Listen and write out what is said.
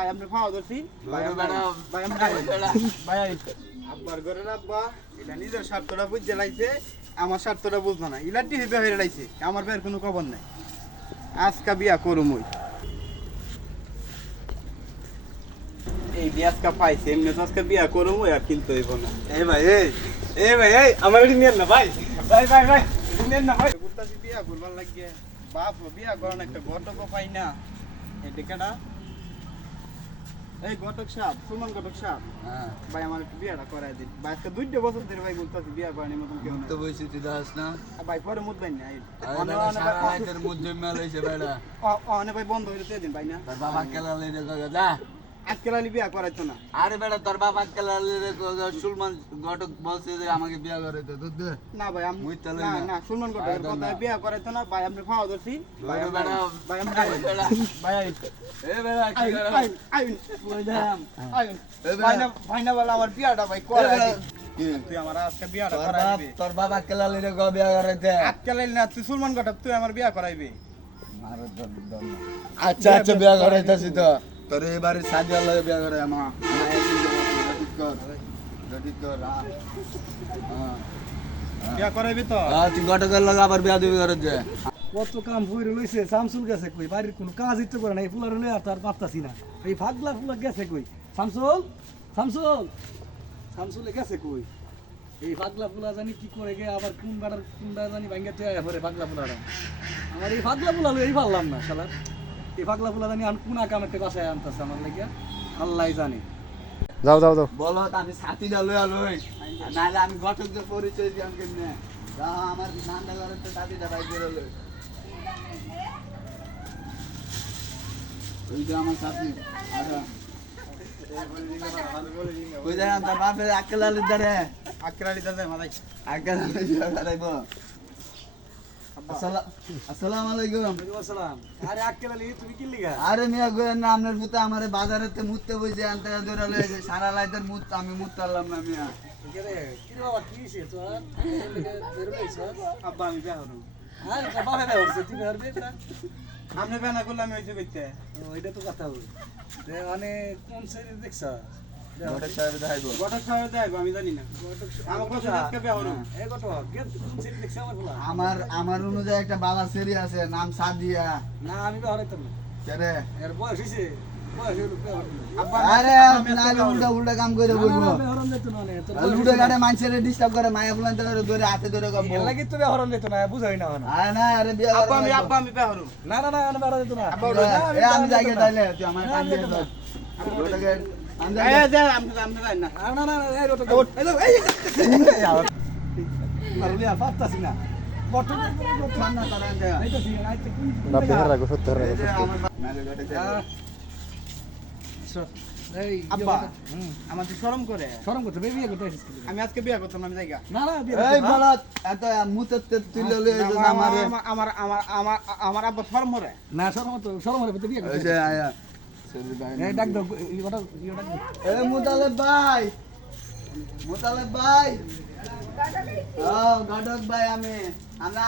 ভাই আপনি খাওয়া ধরছি ভাই আব্বার ঘরে আব্বা এটা নিজের স্বার্থটা বুঝতে লাইছে আমার স্বার্থটা বুঝবো না ইলাটি হেবে হয়ে লাইছে আমার ভাইয়ের কোনো খবর নাই আজকা বিয়া করুম ওই এই বিয়াজকা পাইছে এমনি তো আজকে বিয়া করুম ওই আর কিনতে হইব না এই আমার এটি নিয়েন না ভাই এটি নিয়েন না ভাই বুঝতাছি বিয়া করবার লাগিয়ে বাপ বিয়া করার একটা ঘটকও পাই না এই ডেকাটা এই ঘটক সাহেব সুমন ঘটক সাহেব ভাই আমার একটু বিয়াটা করাই দিন ভাই আজকে 2 বছর ধরে ভাই বলতাছি বিয়া করার মতন কেউ তো বইছি তুই দাস না ভাই পরে মুদ ভাই না সারা রাতের মধ্যে মেল হইছে বেড়া অনেক ভাই বন্ধ হইতে দিন ভাই না তোর বাবা কেলা লইরে কই যা আজকে লালি বিয়া করাইতো না আরে বেড়া তোর বাবা কেলা লইরে সুলমান ঘটক বলছে যে আমাকে বিয়া করাইতে দুধ দে না ভাই আমি মুই তালে না না। না সুমন ঘটকের কথা বিয়া করাইতো না ভাই আপনি খাওয়া ধরছি ভাই বেড়া ভাই আমি বেড়া ভাই এ বেড়া কি করে আইন কই যাম আইন এ বেড়া ভাই না বলে আমার বিয়াটা ভাই করাই দিন কি তুই আমার আজকে বিয়াটা করাই দিবি তোর বাবা কেলা লইরে কই বিয়া করাইতে আজকে লাইল না তুই সুলমান ঘটক তুই আমার বিয়া করাইবি মারো তোর দম আচ্ছা আচ্ছা বিয়া করাইতাছি তো তোর এবারে সাদিয়া লগে বিয়া করে আমা রেডি কর বিয়া করাইবি তো তুই ঘটকের লগে আবার বিয়া দিবি করে যে কত কাম হইরে লইছে শামসুল গেছে কই বাড়ির কোনো কাজই তো করে না এই ফুলার লই আর তার পারতাছি না এই ফাগলা ফুলা গেছে কই শামসুলে গেছে কই এই ফাগলা ফুলা জানি কি করে গে আবার কোনটা জানি ভাঙ্গে তুই আয়া পরে ফাগলা ফুলাটা আমার এই ফাগলা ফুলা লই পারলাম না শালা এই ফাগলা ফুলা জানি আর কোনা কামেতে বাসায় আনতাছে আমার লাগিয়া আল্লাহই জানে যাও বলো আমি সাথীটা লইয়া লই নাহলে আমি ঘটকদের পরিচয় দিয়াম কেমনে যাও আমার নান্দা ঘরের তো সাথীটা ভাই করে লই ওই যে আমার সাথী আচ্ছা কই যায় তার বাপের আক্কেল আলির দারে আজকে লালি দাদা মালাই আক্কেল আলির দাঁড়াইব আসসালামু আলাইকুম আসসালাম আরে আক্কেল আলী তুমি কি লিগা আরে মিয়া গোয়েন না আপনার পুতে আমারে বাজারেতে মুততে বইছে আনতে ধরে লইছে সারা লাইতের মুত আমি মুত পারলাম না মিয়া কি রে বাবা কি হইছে তোর বের হইছ আব্বা আমি বিয়া করুম আরে বাবা বের হইছে তুই বের হইছ আপনি বিয়া না করলে আমি হইছে কইতে ওইটা তো কথা হই তে মানে কোন সাইডে দেখছ ঘটক সাহেব দেখাইব ঘটক সাহেব দেব আমি জানি না আমার কথা আজকে বিয়া করুম এই কত গেট কোন সাইডে দেখছ আমার বলা আমার অনুযায়ী একটা বালা সেরি আছে নাম সাদিয়া না আমি বের হইতাম না কেরে এর বয়স হইছে বয়স হইলো আব্বা আরে নালে উল্টা উল্টা কাম করে বলবো বেহরন দিত না তোর লুডো গাড়ে মানুষের ডিস্টার্ব করে মায়া ফুলান ধরে হাতে ধরে কব এর লাগি তো বেহরন দিত না বুঝাই না না আরে না আরে বিয়া আব্বা আমি বিয়া করুম না আমি বেহরন দিত না আমি যাইগে তাইলে তুই আমার কান দিয়ে দাও ঘটকের আমি এই দে আমি জানি না না এই রোটা মারলি আর পারতাছি না বটন ঠান্ডা তারা দেয়া আইতাছি আইতে কোন আপনি হারা গো সত্য হারা এই যে আমার নালে ঘটকে এই আব্বা আমার তো শরম করে শরম করতে বিয়ে করতে আসিস আমি আজকে বিয়া করতাম আমি জায়গা না বিয়ে এই বলত এত মুততে তুইলে লই আমারে আমার আব্বা শরম করে না শরম হলে বিয়ে এই করতে যে আয়া সেরি ভাই এই ডাক দাও ইওটা ডাক দাও এই মুতালেব ভাই ঘটক ভাই আমি আমরা